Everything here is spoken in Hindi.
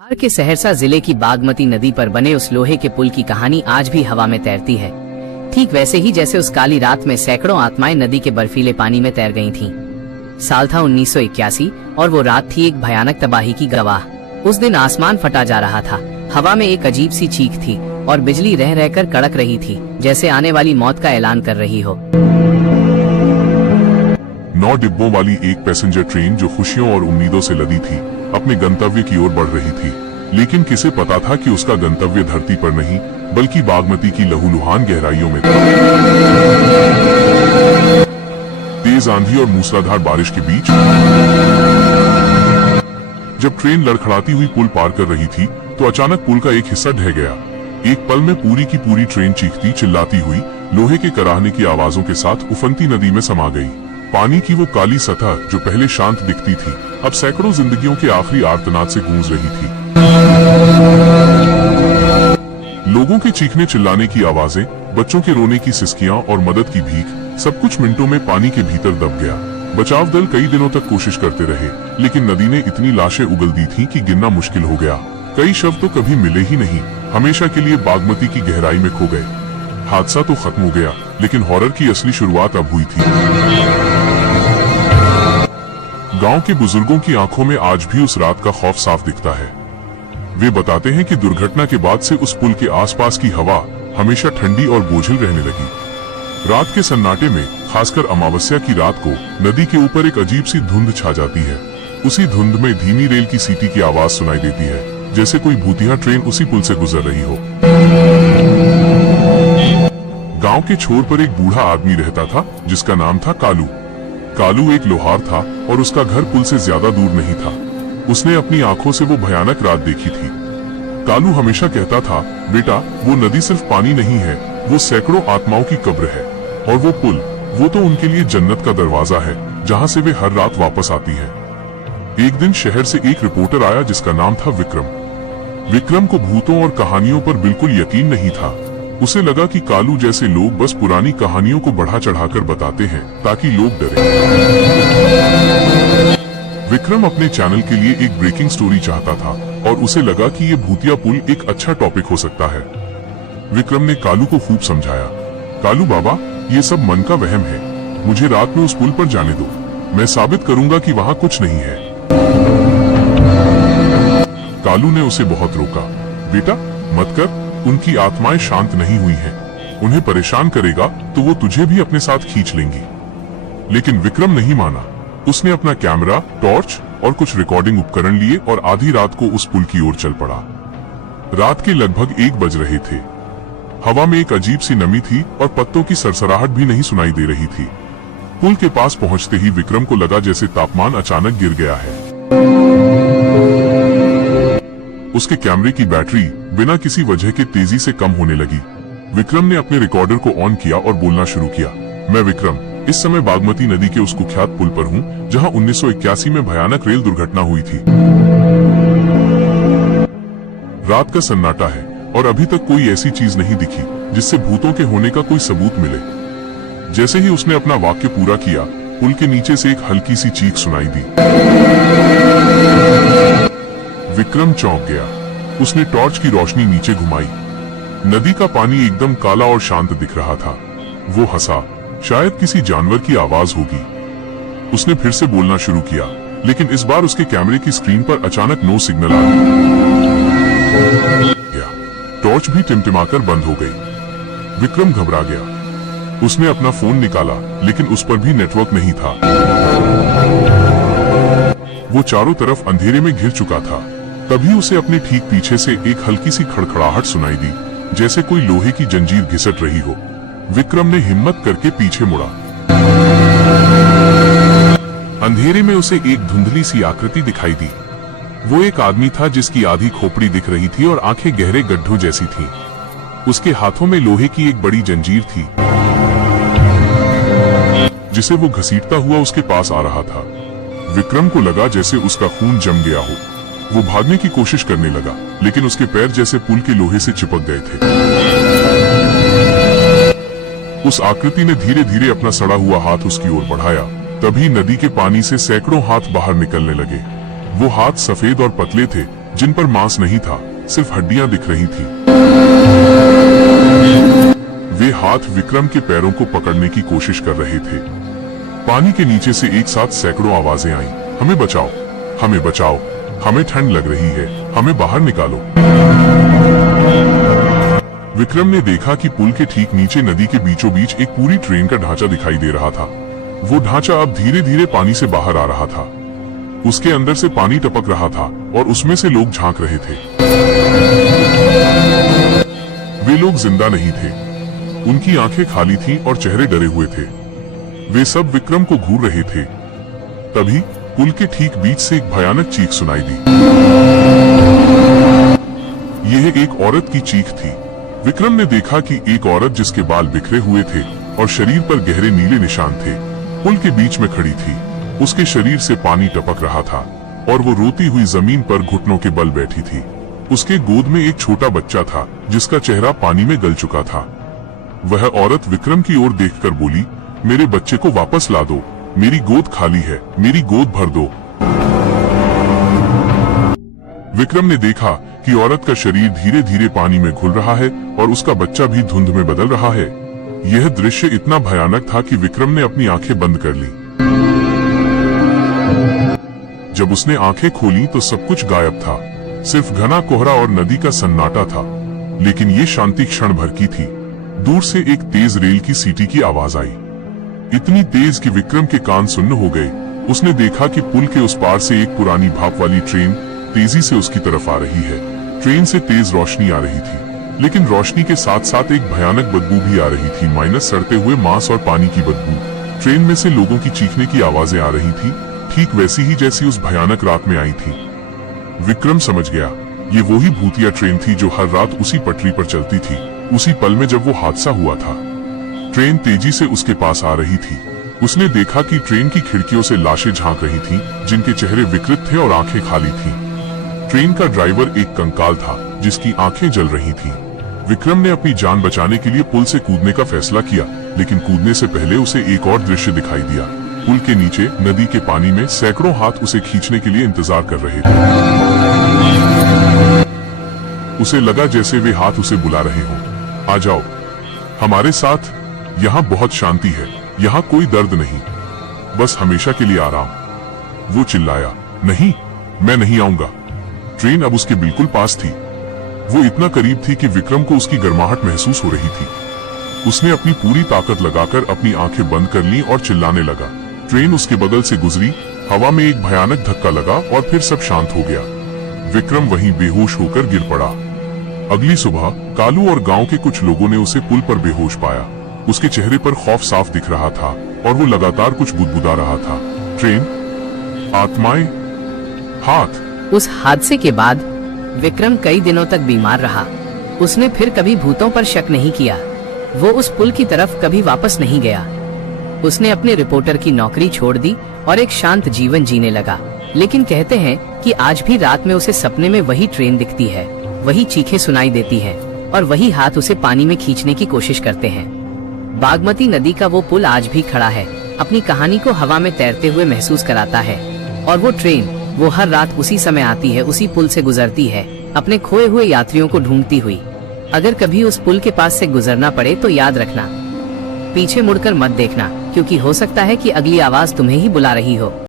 बिहार के सहरसा जिले की बागमती नदी पर बने उस लोहे के पुल की कहानी आज भी हवा में तैरती है। ठीक वैसे ही जैसे उस काली रात में सैकड़ों आत्माएं नदी के बर्फीले पानी में तैर गई थीं। साल था 1981 और वो रात थी एक भयानक तबाही की गवाह। उस दिन आसमान फटा जा रहा था, हवा में एक अजीब सी चीख थी और बिजली रह रहकर कड़क रही थी, जैसे आने वाली मौत का ऐलान कर रही हो। 9 डिब्बों वाली एक पैसेंजर ट्रेन जो खुशियों और उम्मीदों से लदी थी, अपने गंतव्य की ओर बढ़ रही थी। लेकिन किसे पता था कि उसका गंतव्य धरती पर नहीं बल्कि बागमती की लहूलुहान गहराइयों में था। तेज आंधी और मूसलाधार बारिश के बीच जब ट्रेन लड़खड़ाती हुई पुल पार कर रही थी तो अचानक पुल का एक हिस्सा ढह गया। एक पल में पूरी की पूरी ट्रेन चीखती चिल्लाती हुई लोहे के कराहने की आवाजों के साथ उफनती नदी में समा गई। पानी की वो काली सतह जो पहले शांत दिखती थी, अब सैकड़ों जिंदगियों के आखिरी आर्तनाद से गूंज रही थी। लोगों के चीखने चिल्लाने की आवाजें, बच्चों के रोने की सिसकियां और मदद की भीख, सब कुछ मिनटों में पानी के भीतर दब गया। बचाव दल कई दिनों तक कोशिश करते रहे, लेकिन नदी ने इतनी लाशें उगल दी थीं कि गिनना मुश्किल हो गया। कई शव तो कभी मिले ही नहीं, हमेशा के लिए बागमती की गहराई में खो गए। हादसा तो खत्म हो गया, लेकिन हॉरर की असली शुरुआत अब हुई थी। गांव के बुजुर्गों की आंखों में आज भी उस रात का खौफ साफ दिखता है। वे बताते हैं कि दुर्घटना के बाद से उस पुल के आसपास की हवा हमेशा ठंडी और बोझिल रहने लगी। रात के सन्नाटे में, खासकर अमावस्या की रात को, नदी के ऊपर एक अजीब सी धुंध छा जाती है। उसी धुंध में धीमी रेल की सीटी की आवाज सुनाई देती है, जैसे कोई भूतिया ट्रेन उसी पुल से गुजर रही हो। गांव के छोर पर एक बूढ़ा आदमी रहता था जिसका नाम था कालू। कालू एक लोहार था और उसका घर पुल से ज्यादा दूर नहीं था। उसने अपनी आंखों से वो भयानक रात देखी थी। कालू हमेशा कहता था, बेटा, वो नदी सिर्फ पानी नहीं है, वो सैकड़ों आत्माओं की कब्र है, और वो पुल, वो तो उनके लिए जन्नत का दरवाजा है, जहां से वे हर रात वापस आती हैं। एक दिन शहर से एक रिपोर्टर आया जिसका नाम था विक्रम। विक्रम को भूतों और कहानियों पर बिल्कुल यकीन नहीं था। उसे लगा कि कालू जैसे लोग बस पुरानी कहानियों को बढ़ा चढ़ाकर बताते हैं ताकि लोग डरें। विक्रम अपने चैनल के लिए एक ब्रेकिंग स्टोरी चाहता था और उसे लगा कि ये भूतिया पुल एक अच्छा टॉपिक हो सकता है। विक्रम ने कालू को खूब समझाया, कालू बाबा, ये सब मन का वहम है, मुझे रात में उस पुल पर जाने दो, मैं साबित करूंगा कि वहां कुछ नहीं है। कालू ने उसे बहुत रोका, बेटा मत कर, उनकी आत्माएं शांत नहीं हुई हैं, उन्हें परेशान करेगा तो वो तुझे भी अपने साथ खींच लेंगी। लेकिन विक्रम नहीं माना। उसने अपना कैमरा, टॉर्च और कुछ रिकॉर्डिंग उपकरण लिए और आधी रात को उस पुल की ओर चल पड़ा। रात के लगभग 1 बज रहे थे। हवा में एक अजीब सी नमी थी और पत्तों की सरसराहट भी नहीं सुनाई दे रही थी। पुल के पास पहुंचते ही विक्रम को लगा जैसे तापमान अचानक गिर गया है। उसके कैमरे की बैटरी बिना किसी वजह के तेजी से कम होने लगी। विक्रम ने अपने रिकॉर्डर को ऑन किया और बोलना शुरू किया, मैं विक्रम, इस समय बागमती नदी के उस कुख्यात पुल पर हूँ जहाँ 1981 में भयानक रेल दुर्घटना हुई थी। रात का सन्नाटा है और अभी तक कोई ऐसी चीज नहीं दिखी जिससे भूतों के होने का कोई सबूत मिले। जैसे ही उसने अपना वाक्य पूरा किया, पुल के नीचे से एक हल्की सी चीख सुनाई दी। विक्रम चौंक गया। उसने टॉर्च की रोशनी नीचे घुमाई। नदी का पानी एकदम काला और शांत दिख रहा था। वो हंसा, शायद किसी जानवर की आवाज होगी। उसने फिर से बोलना शुरू किया, लेकिन इस बार उसके कैमरे की स्क्रीन पर अचानक नो सिग्नल आ गया। टॉर्च भी टिमटिमाकर बंद हो गई। विक्रम घबरा गया। उसने अपना फोन निकाला, लेकिन उस पर भी नेटवर्क नहीं था। वो चारों तरफ अंधेरे में घिर चुका था। तभी उसे अपने ठीक पीछे से एक हल्की सी खड़खड़ाहट सुनाई दी, जैसे कोई लोहे की जंजीर घिसट रही हो। विक्रम ने हिम्मत करके पीछे मुड़ा। अंधेरे में उसे एक धुंधली सी आकृति दिखाई दी। वो एक आदमी था जिसकी आधी खोपड़ी दिख रही थी और आंखें गहरे गड्ढों जैसी थीं। उसके हाथों में लोहे की एक बड़ी जंजीर थी जिसे वो घसीटता हुआ उसके पास आ रहा था। विक्रम को लगा जैसे उसका खून जम गया हो। वो भागने की कोशिश करने लगा, लेकिन उसके पैर जैसे पुल के लोहे से चिपक गए थे। उस आकृति ने धीरे धीरे अपना सड़ा हुआ हाथ उसकी ओर बढ़ाया। तभी नदी के पानी से सैकड़ों हाथ बाहर निकलने लगे। वो हाथ सफेद और पतले थे, जिन पर मांस नहीं था, सिर्फ हड्डियां दिख रही थी। वे हाथ विक्रम के पैरों को पकड़ने की कोशिश कर रहे थे। पानी के नीचे से एक साथ सैकड़ों आवाजें आईं, हमें बचाओ, हमें बचाओ, हमें ठंड लग रही है, हमें बाहर निकालो। विक्रम ने देखा कि पुल के ठीक नीचे नदी के बीचों बीच एक पूरी ट्रेन का ढांचा दिखाई दे रहा था। वो ढांचा अब धीरे धीरे पानी से बाहर आ रहा था। उसके अंदर से पानी टपक रहा था और उसमें से लोग झांक रहे थे। वे लोग जिंदा नहीं थे, उनकी आंखें खाली थीं और चेहरे डरे हुए थे। वे सब विक्रम को घूर रहे थे। तभी पुल के ठीक बीच से एक भयानक चीख सुनाई दी। यह एक औरत की चीख थी। विक्रम ने देखा कि एक औरत जिसके बाल बिखरे हुए थे और शरीर पर गहरे नीले निशान थे, पुल के बीच में खड़ी थी। उसके शरीर से पानी टपक रहा था और वो रोती हुई जमीन पर घुटनों के बल बैठी थी। उसके गोद में एक छोटा बच्चा था जिसका चेहरा पानी में गल चुका था। वह औरत विक्रम की ओर देखकर बोली, मेरे बच्चे को वापस ला दो, मेरी गोद खाली है, मेरी गोद भर दो। विक्रम ने देखा कि औरत का शरीर धीरे धीरे पानी में घुल रहा है और उसका बच्चा भी धुंध में बदल रहा है। यह दृश्य इतना भयानक था कि विक्रम ने अपनी आंखें बंद कर ली। जब उसने आंखें खोली तो सब कुछ गायब था, सिर्फ घना कोहरा और नदी का सन्नाटा था। लेकिन ये शांति क्षण भर की थी। दूर से एक तेज रेल की सीटी की आवाज आई, इतनी तेज कि विक्रम के कान सुन्न हो गए। उसने देखा कि पुल के उस पार से एक पुरानी भाप वाली ट्रेन तेजी से उसकी तरफ आ रही है। ट्रेन से तेज रोशनी आ रही थी, लेकिन रोशनी के साथ साथ एक भयानक बदबू भी आ रही थी, माइनस सड़ते हुए मांस और पानी की बदबू। ट्रेन में से लोगों की चीखने की आवाजें आ रही थी, ठीक वैसी ही जैसी उस भयानक रात में आई थी। विक्रम समझ गया, ये वही भूतिया ट्रेन थी जो हर रात उसी पटरी पर चलती थी, उसी पल में जब वो हादसा हुआ था। ट्रेन तेजी से उसके पास आ रही थी। उसने देखा कि ट्रेन की खिड़कियों से लाशें झांक रही थीं, जिनके चेहरे विकृत थे और आंखें खाली थीं। ट्रेन का ड्राइवर एक कंकाल था जिसकी आंखें जल रही थीं। विक्रम ने अपनी जान बचाने के लिए पुल से कूदने का फैसला किया, लेकिन कूदने से पहले उसे एक और दृश्य दिखाई दिया। पुल के नीचे नदी के पानी में सैकड़ों हाथ उसे खींचने के लिए इंतजार कर रहे थे। उसे लगा जैसे वे हाथ उसे बुला रहे हों, आ जाओ हमारे साथ, यहाँ बहुत शांति है, यहाँ कोई दर्द नहीं, बस हमेशा के लिए आराम। वो चिल्लाया, नहीं, मैं नहीं आऊंगा। ट्रेन अब उसके बिल्कुल पास थी। वो इतना करीब थी कि विक्रम को उसकी गर्माहट महसूस हो रही थी। उसने अपनी पूरी ताकत लगाकर अपनी आंखें बंद कर लीं और चिल्लाने लगा। ट्रेन उसके बगल से गुजरी, हवा में एक भयानक धक्का लगा और फिर सब शांत हो गया। विक्रम वहीं बेहोश होकर गिर पड़ा। अगली सुबह कालू और गांव के कुछ लोगों ने उसे पुल पर बेहोश पाया। उसके चेहरे पर खौफ साफ दिख रहा था और वो लगातार कुछ बुदबुदा रहा था। ट्रेन, आत्माएं, हाथ। उस हादसे के बाद विक्रम कई दिनों तक बीमार रहा। उसने फिर कभी भूतों पर शक नहीं किया। वो उस पुल की तरफ कभी वापस नहीं गया। उसने अपने रिपोर्टर की नौकरी छोड़ दी और एक शांत जीवन जीने लगा। लेकिन कहते हैं कि आज भी रात में उसे सपने में वही ट्रेन दिखती है, वही चीखें सुनाई देती हैं और वही हाथ उसे पानी में खींचने की कोशिश करते हैं। बागमती नदी का वो पुल आज भी खड़ा है, अपनी कहानी को हवा में तैरते हुए महसूस कराता है। और वो ट्रेन, वो हर रात उसी समय आती है, उसी पुल से गुजरती है, अपने खोए हुए यात्रियों को ढूंढती हुई। अगर कभी उस पुल के पास से गुजरना पड़े तो याद रखना, पीछे मुड़कर मत देखना, क्योंकि हो सकता है कि अगली आवाज तुम्हें ही बुला रही हो।